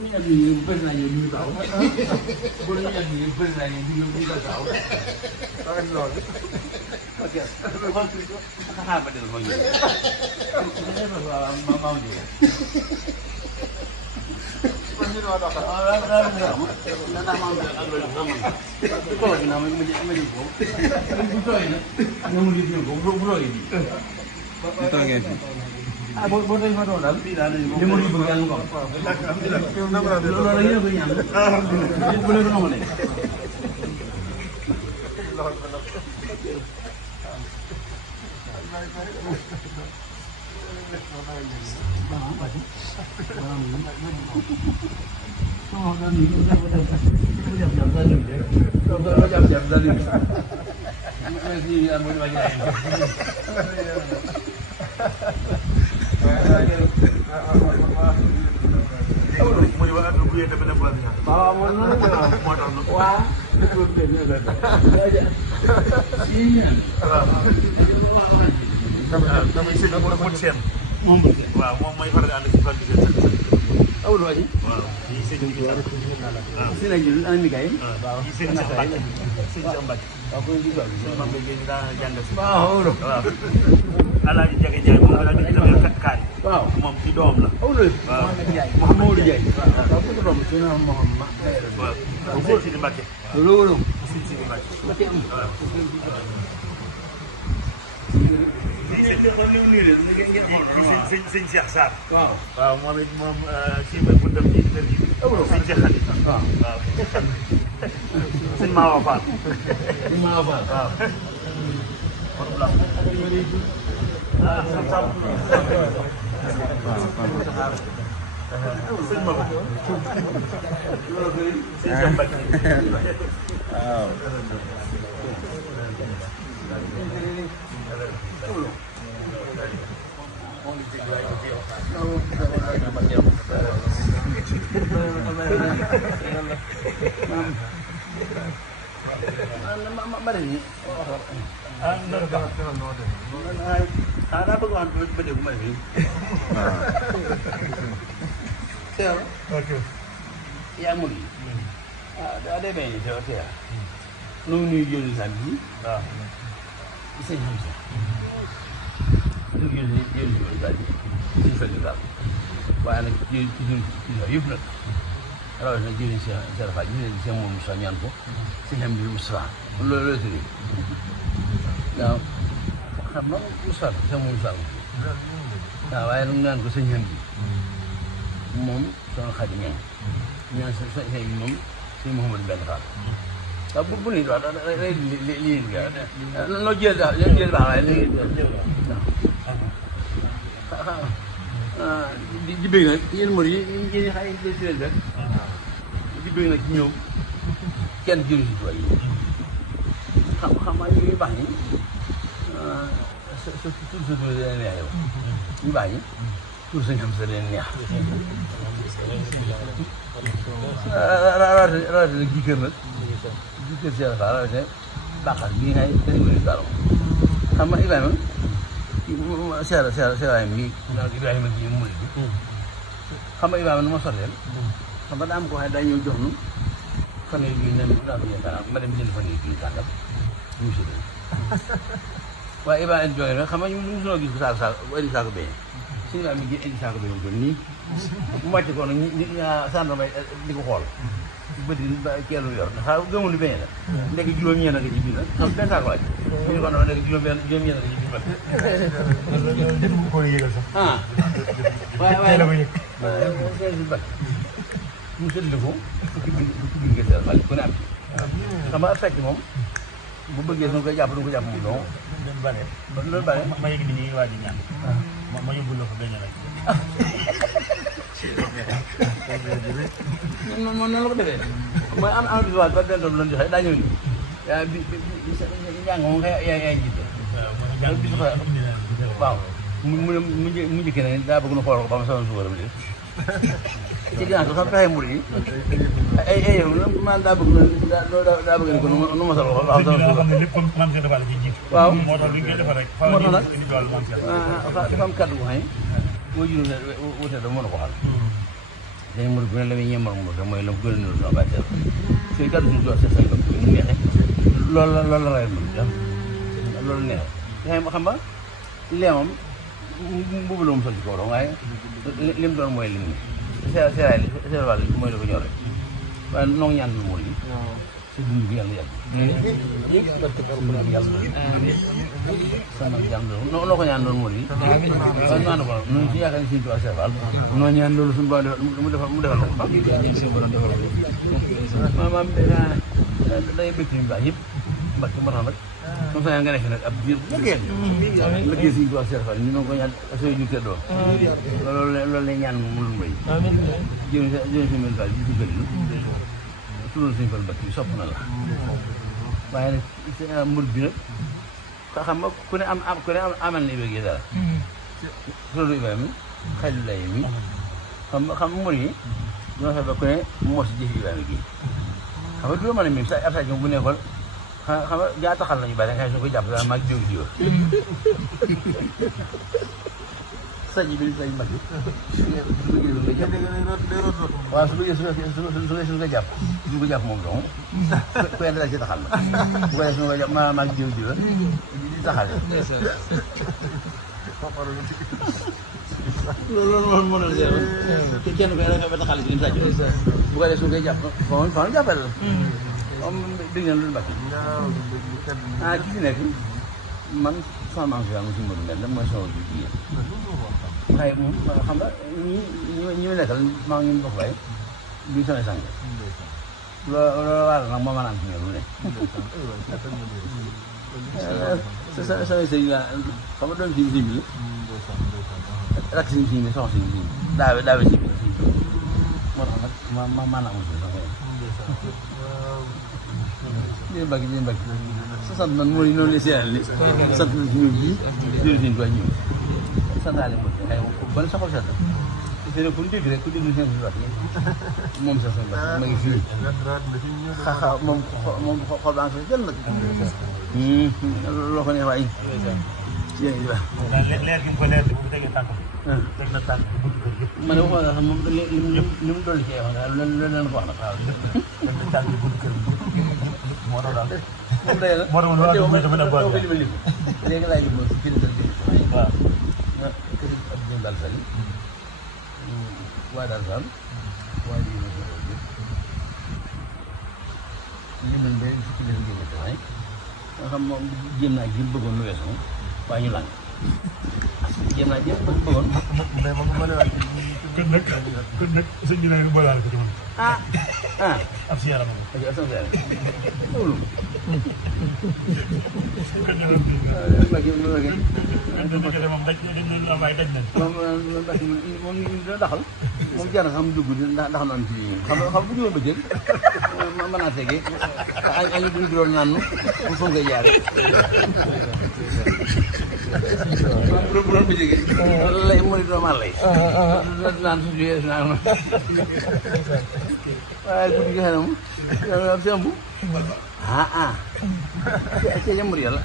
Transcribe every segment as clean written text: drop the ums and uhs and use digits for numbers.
minha filha, depois na minha vida, por minha filha, depois na minha vida, apa dia lagi? Mama dia. waaw moom mooy faral di ànd si fan bi awul waji waaw yi sëñ bi si la jul an mi kay waaw yi sëñ Cheikh Mbacke sëñ Cheikh Mbacke waaw ko di ba mam ko gën daa jàngal si waaw awul waaw Alaaji Jaga Njaay moom la dëkk dama kat kaay waaw moom ci doom la awul waaw Mamadou Ndiaye waaw ko doom ci na Mohammed waaw sëñ Sidi Mbacke loolu sëñ Sidi Mbacke waaw sëñ Cheikh Sarr waaw waaw moom it moom si may buntam ci kër gi sëñ Cheikh Khady waaw waaw sëñ Mawa Fall sëñ Mawa Fall waaw sëñ Mawa sëñ Mbacke waaw yaa ngi daa dee béy nii te nu mu nuyu jëli sax bi waaw sëñ xam sax nu jëli sax bi suñu fekk daal waaye nag ci yëpp nag rawatina jëli Cheikh Faye ñu ne seen moom Moussa ñaan ko sëñ xam bi Moussa loolu la tëddee waaw xam na Moussa seen moom Moussa waaw waaye nag ñaan ko sëñ xam bi moom soxna Xadi ñaan sa bi moom sëñ Mouhamadou Mbène Fall waaw bu nit wax lii noo jël daal baax waaye léegi di bëgg nag yéen mor yi yéen xay si leen rek di bëgg nag ci ñëw kenn jëlu si tuwaay yi xam ñu baax ñi sa tur leen neex yow ñu baax ñi tur sañ xam sa leen neex rawatina nag jikër nag jikër Cheikh Fall rawatina baaxal bii ngay dañu daal xam nga Ibrahima seeraay mi Ibrahima ji mu bi xam nga Ibrahima nu ma sorteel xam nga daa am ko xam ne daa ñëw jox nu fan yii bii nen daa ko jënd ma dem jënd fan yii bii tàngal ñu si dee waaye Ibrahima indi jógee nag xam nga ñu mënuloo gis ko saako indi saako beñe suñu Ibrahima mi indi saako beñe ko nii mu wàcc ko nag sàndarma di ko xool bët yi keelu yor xaar gëmul ni beñe la ndekk juróom-ñeent nga ci biir nag xam benn saako wàcc ñu ko noonu nekk juróom-ñeent nga ci biir ah waaye mu sëddale ko fukki bi nga seet xale ku ne am ci xam nga fekk moom bu bëggee su koy jàpp du ko jàpp moom donc loolu bare ma yëg ni ñu ngi waaj a ñaan ma yóbbul la ko gën a rek noonu la ko defee mooy am bis waat ba benn doom lan joxe daa ñëw ni yaa bi njàng moom nga yaay jiite waaw mu njëkkee ne daa bëgg na xool ko ba ma sama suukaram li ci ginnaaw sax pexe mbir yi ay yow man daa bëgg daa bëgg ne ko nu ma sol ko ba sama suukar waaw moo tax nag dafa am kàddu bu xam ne boo juróom ne wute da mën a ko xam dañ mur bu ne la muy ñemal mur mooy la gën a niru sama bàyyi seer suñu kàddu suñu jox seen ko mu neexee loolu la ray mur loolu neex yaa ngi xam nga leemam mbubu la mu sol ci kaw doon waaye lim doon mooy lim ni seeraay mooy la ko ñor rek waaye noo ngi ñaan lu mur yi si dund bi yàlla yàgg sama jàmm noo ko ñaan loolu mur yi waaye ñu ànd ko noonu ci yaakaar ni suñu tubaab seefal noo ñaan loolu suñu borom mu defal ko maanaam day bëgg ñu baax yëpp mbakk moo tax nag comme ça nga nekk nag ab diir bu ngeen liggéey suñu tubaab seefal ñu ngi ko ñaan sooy ñu teddoo loolu lay ñaan mu lu mbay jëm si mel daal ji ci bëri tuloon suñu fal mbakk bi sopp na la waaye nag mbir bi nag xam nga ku ne amal na Ibrahima dara tuloon Ibrahima xel lay mi xam mbir yi dina fexe ba ku ne mos jëf Ibrahima gi xam nga du mën a mim sa ab sa bu nekkoon xam nga jaa taxal nañu bari nga xam ne ko jàpp daal maa ngi jóg jiwa saj bi saj mag bi waaw su ko jàpp su ko jàpp moom dong ku yàlla dal ci taxal la bu ko def su ko jàpp maa ngi jiw di taxal loolu moo doon seet kenn ko yàlla ba taxal ci lim sàcc bu ko def su koy jàpp fa jàppale la moom dégg ngeen lu mbàkk ki fi nekk man sama maam si si Modou Mbène mooy sama ji jigéen waaye moom xam nga ñi ma nekkal maa ngi bokk waaye duñ samay sang loolu waral nag moo mën a am ci ñoom lu ne samay sëñ la xam nga doon si bi la rak siñ bi soxna siñ bi daawe si bi moo tax nag ma maanaam amul si sax jërëjëf Mbacke jërëjëf Mbacke sant man mooy noonu la seeral li sant nañ si ñoom bii jërëjëf seen toit ñëw santaale mo xëy ban sa xol sedd te ne ku dégg rek ku dégg seen si wax moom sa sama bas ma ngi fii xaxa moom xol baa ngi fi jël nag loo ko neex waay jërëjëf leer gi mu ko leer bu tegee tànk teg na tànk ma ne waxoon naa sax moom li mu dolli cee wax daal loolu leen ko wax nag waaw teg na tànk bunt kër moo tax daal moom day la moo tax loolu dafa ne boole léegi laaj bi si kii la waaw kër ab jëm daal sali waa daal sal waa ji li nañ ba si kii la génne tamay nga xam moom jéem naa jëm bëggoon lu weesu waaye ñu làng jéem naa jëm bëggoon mais moom ma ne waay kon nag sëñ bi nag boolaale ko ci man ab si yaram loolu moom dina daxal moom jar na sax mu dugg ndax noonu ci xam bu jógee bëccëg mën naa tegee añu duñu doon naan nu fu mu koy jaare bu doon bëccëgee lay mu ni doomaa lay naan su jógee si naan waaye guddi gi xëy na moom si ëmb ci yëmbur yàlla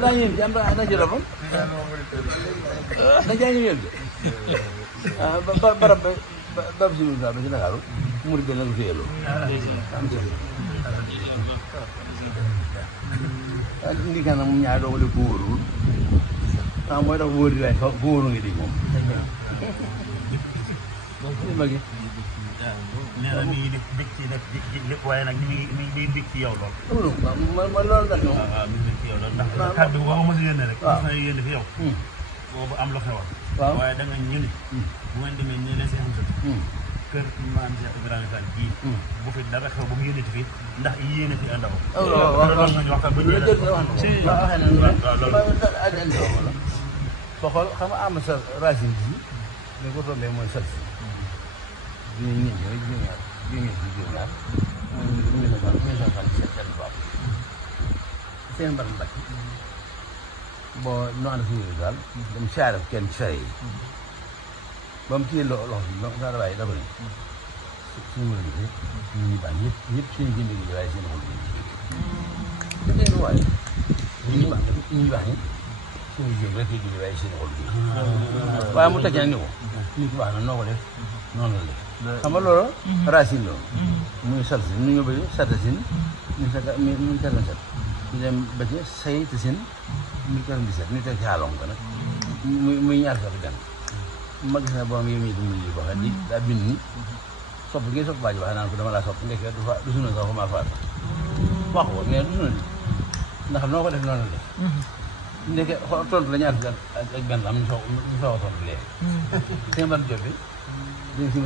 daa ñëw ci am daa ci robam dañ caa ñëw yël barab ba si mil ba ci Ndakaaru murid benn ko téyeloo ndi kan nag moom ñaari doo ko def ko wóorul mooy tax wóor di waay ko wóoru nga di moom magi nee na mi ngi di bég ci nag lépp waaye nag mi ngi bég ci yow lool. mooy loolu daal moom. waaw mi ngi bég ci yow lool ndax kàddu boo ma si yónnee rek. waaw mos na yónnee fi yow. boobu am la xewoon. waaw waaye da nga ñu ni. bu ngeen demee nii leen si am sët. kër maam Cheikh Ibrahima Fall bii. bu fi dara xew ba mu yónnee fi ndax yéene fi àndaw. waaw waaw loolu la ñu waxtaan ba ñu yéene. si waaw waxee na loolu. soo xool xam nga am sa racine bi dañ ko tombé mooy sët si. juróomi ñeent rek juróom-ñaar mooy 1977 boobu seen mbar mbàkk boo ñu ànd suñu daal dem saare kenn ci sare yi ba mu téye loxo bi ba saa waaye da ko ne suñu mën a ñu ñu baax ñëpp suñu jënd gi waaye seen xol bi waaye ñu baax ñi suñu jëm rek di waaye seen xol bi waaye mu tekkee ni ko nit ku baax na noo ko def noonu la def xam nga loolu racine loolu muy salsin nu ñu bëri satasin muy sata muy tatanset ñu dem ba ci saytasin muy 97 ñu teg ci xaalong ko nag muy ñaar sax gan ma gis na borom yi muy dimbali yi wax di daa bind ni sopp gi sopp baaji baax naan ko dama laa sopp ndekk du suna sax maa faat wax ko mais du suna di ndax noo ko def noonu la def ndekk tontu la ñaar ak benn am ñu soog a tontu léegi seen ban job bi dégg si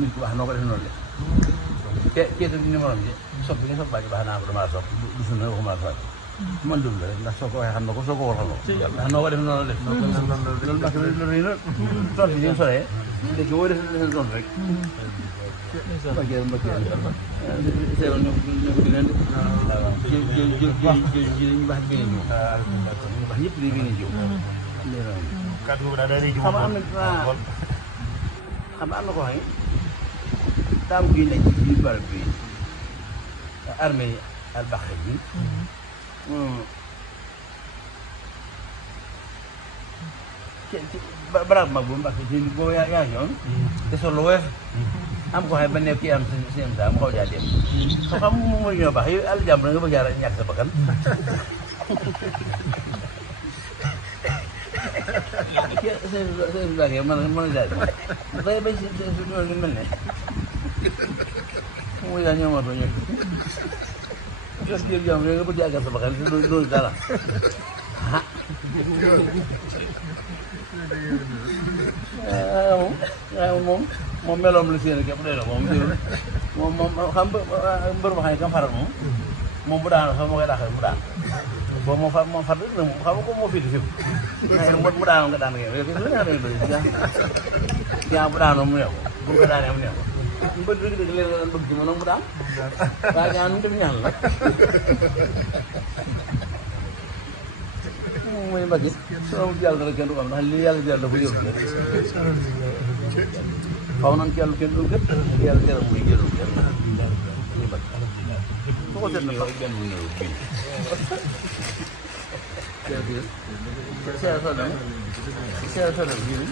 nit ku baax noo ko def noonu la kee tam numéro bi sopp gi sopp baaji baax naan ko dama laa sopp du suna waxuma la faat man dugg la rek ndax soo ko waxee xam na ko soo ko waxaloo ndax noo ko def noonu la def loolu parce que loolu yi tontu bi ñu soree léegi boo def leen tontu rek mbakee seeroon ñu ko di leen jël ñu baax bi ngeen ñëw ñu baax ñëpp di bi ngeen ñëw xam am na ko xam taam bii nekk ci biir barab bi armée al baxre bi barab mag bu mbakk ci boo yaa ñoon te solo woyof am ko xam ba nekk kii am seen saa mu xaw jaa dem xam mu ñoo baax yow àll jàmm nga bëgg a ñàkk sa bakkan seen baax yow mën a jaay bay bay si ñoo mel ne mu yaa ñoo matoo ñëpp jot jël jàmm nga bëgg a sa bakkan doo dara moom meloom la seen képp doy na moom xam mbër ma xam ne kam faral moom bu daanoo sax moo koy daaxal mu daan boobu moom far rek na moom xam nga ko moo féete fépp mu daanoo nga daan ngeen lu nga doy gaa bu daanoo mu neex bu ko daanee mu neex mbër dëgg-dëgg leen nga daan bëgg ci moom mu daan waaye gaa nu mu def ñaan la mooy Mbacke soo yàlla dara kenn du am ndax lii yàlla jël dafa yóbbu rek xaw nañ ci yàlla kenn du gët yàlla teral muy jëlul kenn muy Mbacke su ko seet na sax benn bu ñëw bii seer solo bii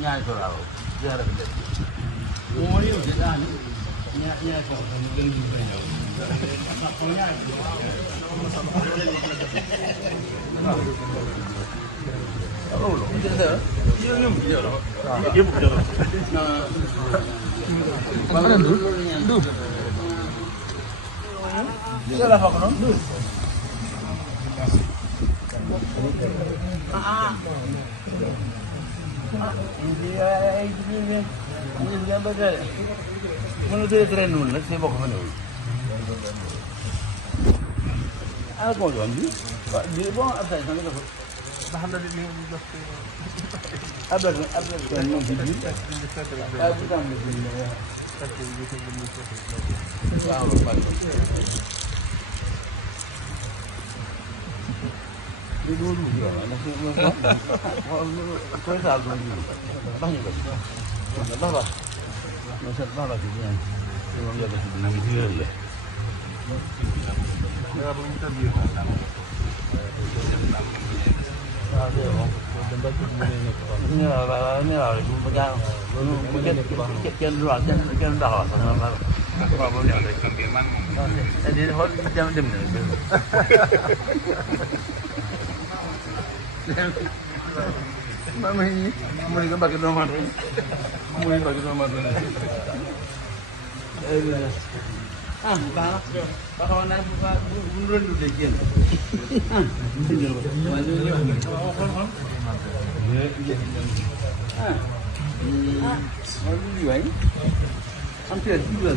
ñaari tool waaw ziara bi def moom mooy yow de daa ni ñaari tool mu gën ñu gën ñëw ñaari loolu yow ñoom yow la yëpp joro na du yow la fakk noonu mën na tëye train noonu nag si bokk fa newul ana ko doon bi waaw bi bon ab say sama dafa ba xam na li ñu jox abel kon moom ci biir ay bu tam ci waaw di loolu koy saal doon ñu bax ñu ko bax no set bax la ci ñaan moom la ci ñu ci yër la da bu ñu tabi ñu la bu ba bu kenn du wax kenn taxaw sax na waaw bo ñëw rek di xool dem na mama yi mu ne ko Mbacke doo mat rek mu ne Mbacke doo mat rek ah baax na ba xamoon naa bu ñu doon dundee génn waay am teel ci dugal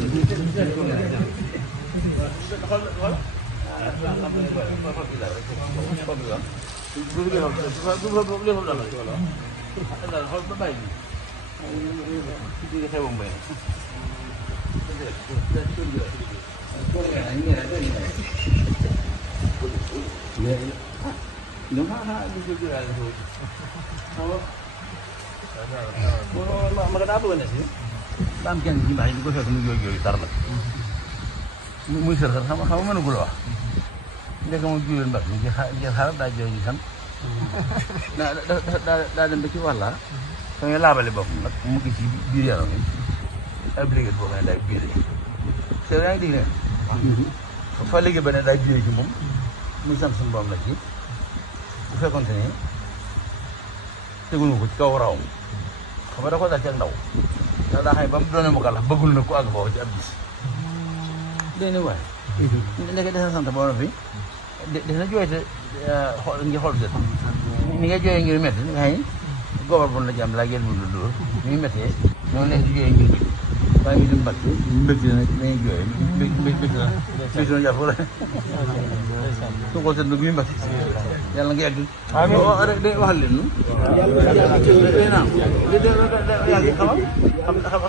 ma daa bëgg a ne si daa am kenn ci mbaax yi di ko fekk mu jooy jooy tar nag muy sër sër xam nga mënagul a wax ndeke moom juyul mbag mi ngir xaaral daa jooy ji sant daa dem ba ci wàlla fa ngay laabale boppam nag mu gis ci biir yaram yi ab liggéey boobu ne day biir c'est yaa ngi dégg ne fa liggéey ba ne day biir ci moom muy sant suñu borom la ci bu fekkonte ne teguñu ko ci kaw rawam xam nga da ko dal ci ak ndaw ndax daa xam ne ba mu doone mu kàllax bëggul na ko àgg foofu ci ab bis day ne waaye ndeke desa sant borom bi dina jooy te ngi xool jot ni ngay jooyee ngir métti nga xam ne gobar bon la ci am laa génn mun la dóor mi ngi méttee ñoo nekk di jooyee ngir bëgg waaye mi di mbag mbëgg na nañuy jooyee mbëgg na jàpp wala su ko seet nag mi mbag yàlla nga yàgg waxal leen nu day naam yàgg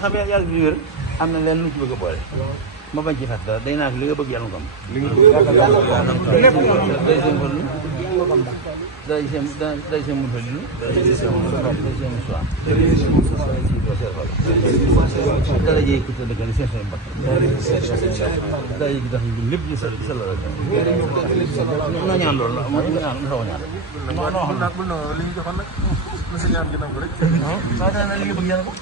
xam yàgg bi wér am na leen lu ci bëgg a boole ma bañ ci fàtt dara day naa li nga bëgg yàlla nga am lépp day seen fallu day seen mun fallu day seen mun soir dara jëye ku tëdd ni seen mbakk dara jëye ki tax ñu lépp ñu sell la noo ñaan loolu la moo ñaan xaw ñaan li ñu joxoon nag na sa ñaan gi nangu rek na li nga bëgg yàlla ko